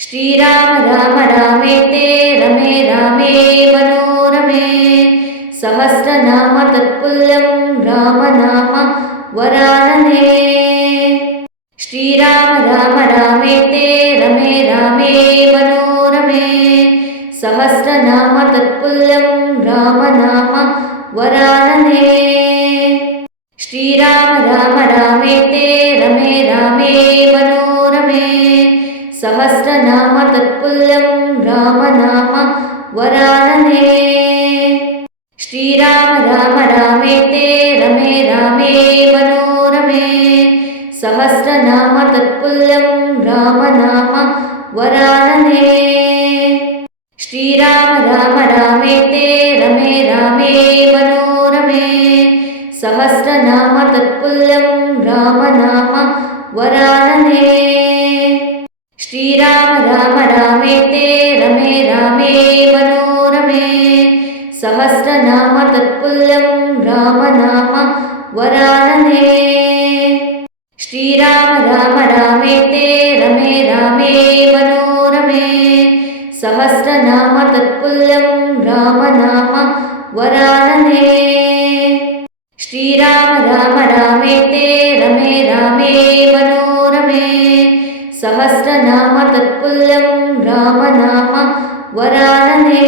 श्रीराम राम रामेते रमे रामे मनोरमे सहस्रनाम तत्पुल्यं रामनाम वरानने। श्रीराम राम रामेते रमे रामे मनोरमे सहस्रनाम तत्पुल्यं रामनाम वरानने। श्रीराम राम रामेते रमे रामे मनोरमे सहस्रनाम तत्पुल्यं रामनाम वरानने। श्रीराम राम रामेते रमे रामे मनोरमे सहस्रनाम तत्पुल्यं रामनाम वरानने। श्रीराम राम रामेते रमे रामे मनोरमे सहस्रनाम तत्पुल्यं रामनाम वरानने। श्रीराम राम रामेते रमे रामे मनोरमे सहस्रनाम तत्पुल्यं रामनाम वरानने। श्रीराम राम रामेते रमे रामे मनोरमे सहस्रनाम तत्पुल्यं रामनाम वरानने। श्रीराम राम रामेते रमे रामे मनोरमे सहस्रनाम तत्पुल्यं रामनाम वरानने।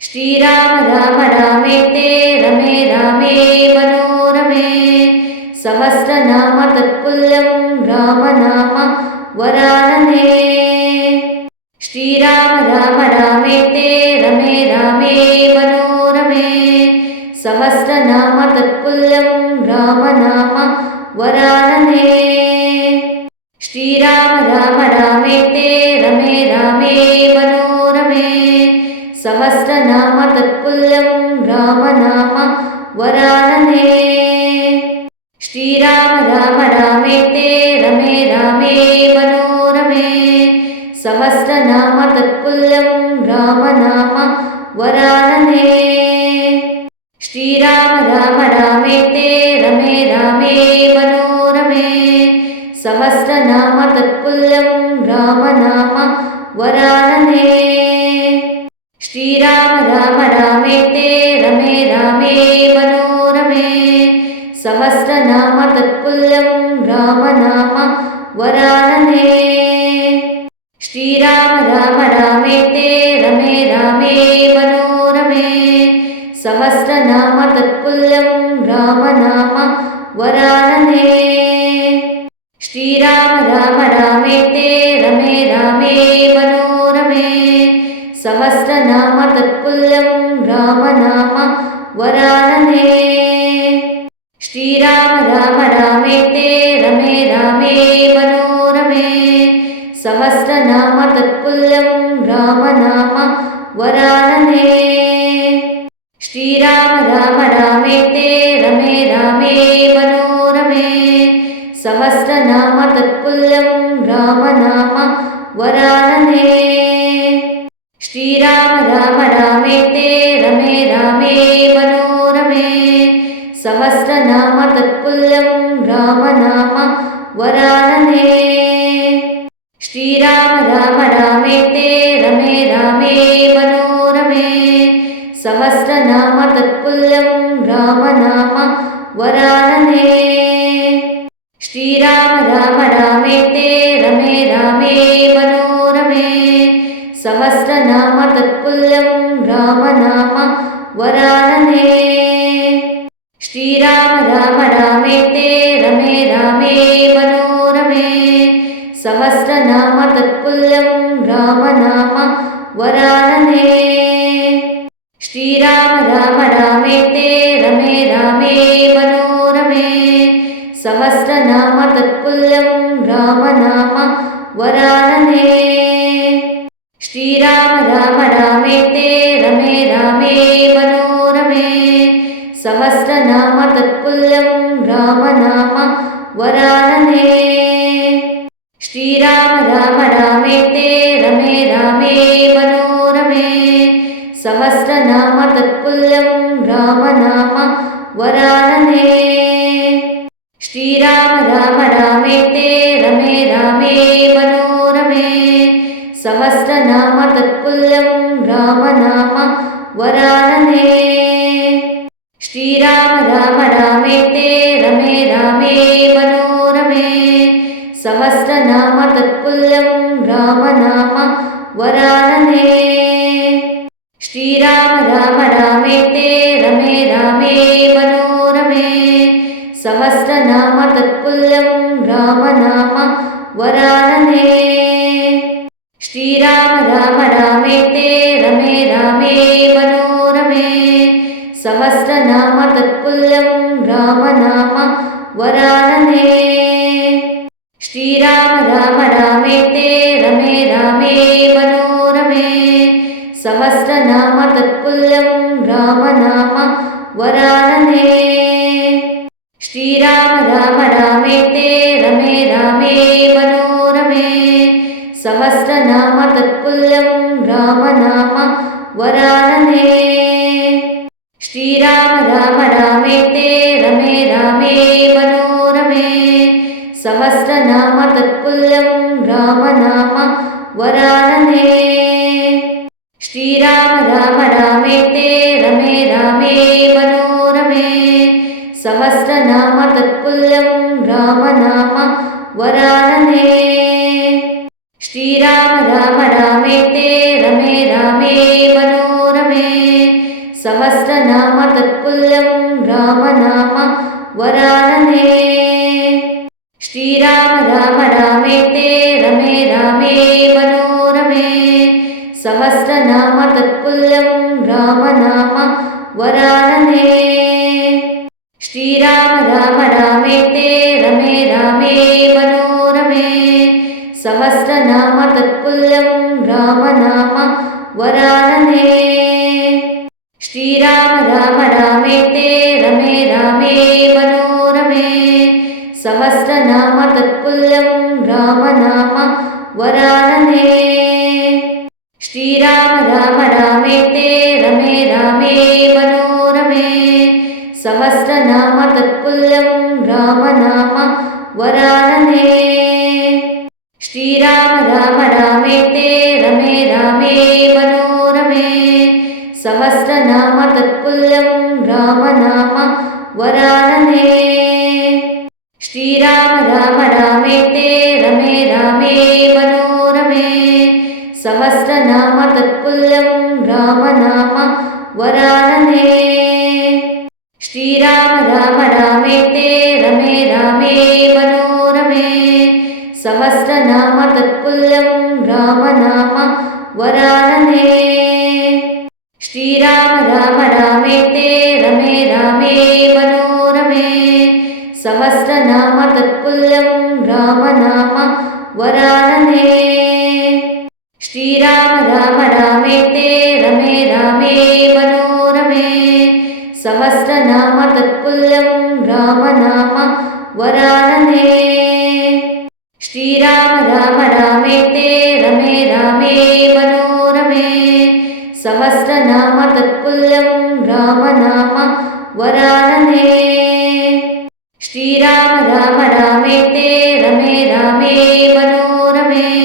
श्रीराम राम रामेते रमे रामे मनोरमे सहस्रनाम तत्पुल्यं रामनाम वरानने। श्रीराम राम रामेते रमे रामे मनोरमे सहस्रनाम तत्पुल्यं रामनाम वरानने। श्रीराम राम रामेते रमे रामे मनोरमे सहस्रनाम तत्पुल्यं रामनाम वरानने। श्रीराम राम रामेते रमे रामे मनोरमे सहस्रनाम तत्पुल्यं रामनाम वरानने। श्रीराम राम रामेते रमे रामे मनोरमे सहस्रनाम तत्पुल्यं रामनाम वरानने। श्रीराम राम रामेते रमे रामे मनोरमे सहस्रनाम तत्पुल्यं रामनाम वरानने। श्रीराम राम रामेते रमे रामे मनोरमे सहस्रनाम तत्पुल्यं रामनाम वरानने। श्रीराम राम रामेते रमे रामे मनोरमे सहस्रनाम तत्पुल्यं रामनाम वरानने। श्रीराम राम रामेते रमे रामे मनोरमे सहस्रनाम तत्पुल्यं रामनाम वरानने। श्रीराम राम रामेते रमे रामे मनोरमे सहस्रनाम तत्पुल्यं रामनाम वरानने। श्रीराम राम रामेते रमे रामे मनोरमे सहस्रनाम तत्पुल्यं रामनाम वरानने। श्रीराम राम रामेते रमे रामे मनोरमे सहस्रनाम तत्पुल्यं रामनाम वरानने। श्रीराम राम रामेते रमे रामे मनोरमे सहस्रनाम तत्पुल्यं रामनाम वरानने। श्रीराम राम रामेते रमे रामे मनोरमे सहस्रनाम तत्पुल्यं रामनाम वरानने। श्रीराम राम रामेते रमे रामे मनोरमे सहस्रनाम तत्पुल्यं रामनाम वरानने। श्रीराम राम रामेते रमे रामे मनोरमे सहस्रनाम तत्पुल्यं रामनाम वरानने। श्रीराम राम रामेते रमे रामे मनोरमे सहस्रनाम तत्पुल्यं रामनाम वरानने। श्रीराम राम रामेते रमे रामे मनोरमे सहस्रनाम तत्पुल्यं रामनाम वरानने। श्रीराम राम रामेते रमे रामे मनोरमे। सहस्रनाम तत्पुल्यं रामनाम वरानने। श्रीराम राम रामेते रमे रामे मनोरमे। सहस्रनाम तत्पुल्यं रामनाम वरानने। श्रीराम राम रामेते रमे रामे मनोरमे। सहस्रनाम तत्पुल्यं रामनाम वरानने। श्रीराम राम रामेते रमे रामे मनोरमे। सहस्रनाम तत्पुल्यं रामनाम वरानने। श्रीराम राम रामेते रमे रामे मनोरमे। सहस्रनाम तत्पुल्यं रामनाम वरानने। श्रीराम राम रामेते रमे रामे मनोरमे। सहस्रनाम तत्पुल्यं रामनाम वरानने। श्रीराम राम रामेते रमे रामे मनोरमे। सहस्रनाम तत्पुल्यं रामनाम वरानने। श्रीराम राम रामेते रमे रामे मनोरमे। सहस्रनाम तत्पुल्यं रामनाम वरानने। श्रीराम राम रामेते रमे रामे मनोरमे। सहस्रनाम तत्पुल्यं रामनाम वरानने। श्रीराम राम रामेते रमे रामे मनोरमे। सहस्रनाम तत्पुल्यं रामनाम वरानने। श्रीराम राम रामेते रमे रामे मनोरमे। सहस्रनाम तत्पुल्यं रामनाम वरानने। श्रीराम राम रामेते रमे रामे मनोरमे। सहस्रनाम तत्पुल्यं रामनाम वरानने। श्रीराम राम रामेते रमे रामे मनोरमे। सहस्रनाम तत्पुल्यं रामनाम वरानने। श्रीराम राम रामेते रमे रामे मनोरमे। सहस्रनाम तत्पुल्यं रामनाम वरानने। श्रीराम राम रामेते रमे रामे मनोरमे। सहस्रनाम तत्पुल्यं रामनाम वरानने। श्रीराम राम रामेते रमे रामे मनोरमे। सहस्रनाम तत्पुल्यं रामनाम वरानने। श्रीराम राम रामेते रमे रामे मनोरमे। सहस्रनाम तत्पुल्यं रामनाम वरानने। श्रीराम राम रामेते रमे रामे मनोरमे। सहस्रनाम तत्पुल्यं रामनाम वरानने। श्रीराम राम रामेते रमे रामे मनोरमे।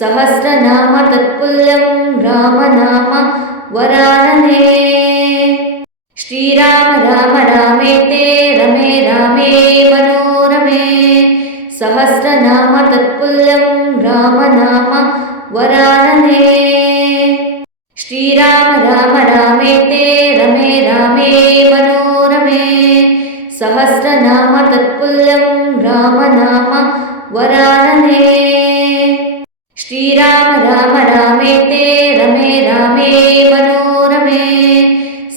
सहस्रनाम तत्पुल्यं रामनाम वरानने। श्रीराम राम रामेते रमे रामे मनोरमे। सहस्रनाम तत्पुल्यं रामनाम वरानने। श्रीराम राम रामेते रमे रामे मनोरमे। सहस्रनाम तत्पुल्यं रामनाम वरानने। श्रीराम राम रामेते रमे रामे मनोरमे।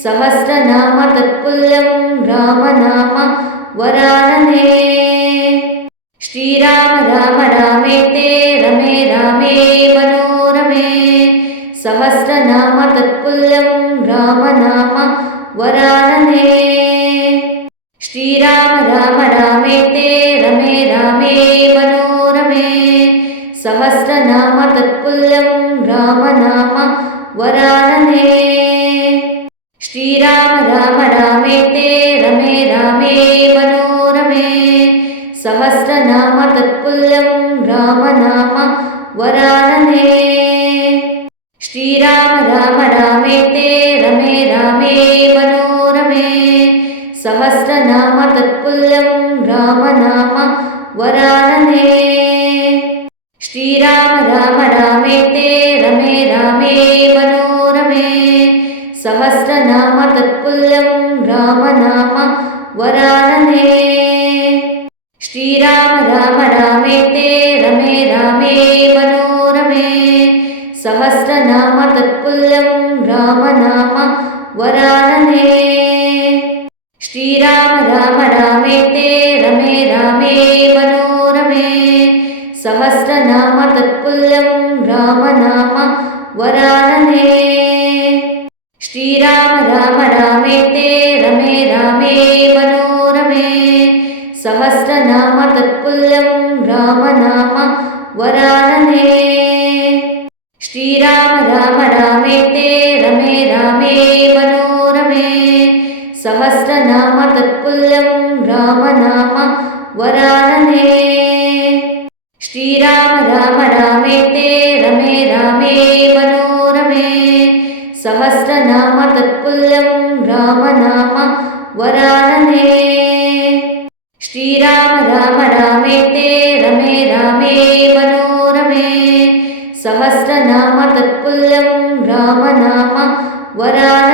सहस्रनाम तत्पुल्यं रामनाम वरानने। श्रीराम राम रामेते रमे रामे मनोरमे। सहस्रनाम तत्पुल्यं रामनाम वरानने। श्रीराम राम रामेते रमे रामे मनोरमे। सहस्रनाम तत्पुल्यं रामनाम वरानने। श्रीराम राम रामेते रमे रामे मनोरमे। सहस्रनाम तत्पुल्यं रामनाम वरानने। श्रीराम राम रामेते रमे रामे मनोरमे सहस्रनाम तत्पुल्यं रामनाम वरानने श्रीराम राम रामेते रमे रामे मनोरमे सहस्रनाम तत्पुल्यं रामनाम वरानने श्रीराम राम रामेते रमे रामे मनोरमे सहस्रनाम तत्पुल्यं रामनाम वरानने श्रीराम राम रामेते रमे रामे मनोरमे सहस्रनाम तत्पुल्यं रामनाम वरानने श्रीराम राम रामेते रमे रामे मनोरमे सहस्रनाम तत्पुल्यं रामनाम वरानने श्रीराम राम रामेते रमे रामे मनोरमे सहस्रनाम तत्पुल्यं रामनाम वरानने श्रीराम राम रामेते रमे रामे मनोरमे सहस्रनाम तत्पुल्यं रामनाम वरानने श्रीराम राम रामेते रमे रामे मनोरमे सहस्रनाम तत्पुल्यं रामनाम वरानने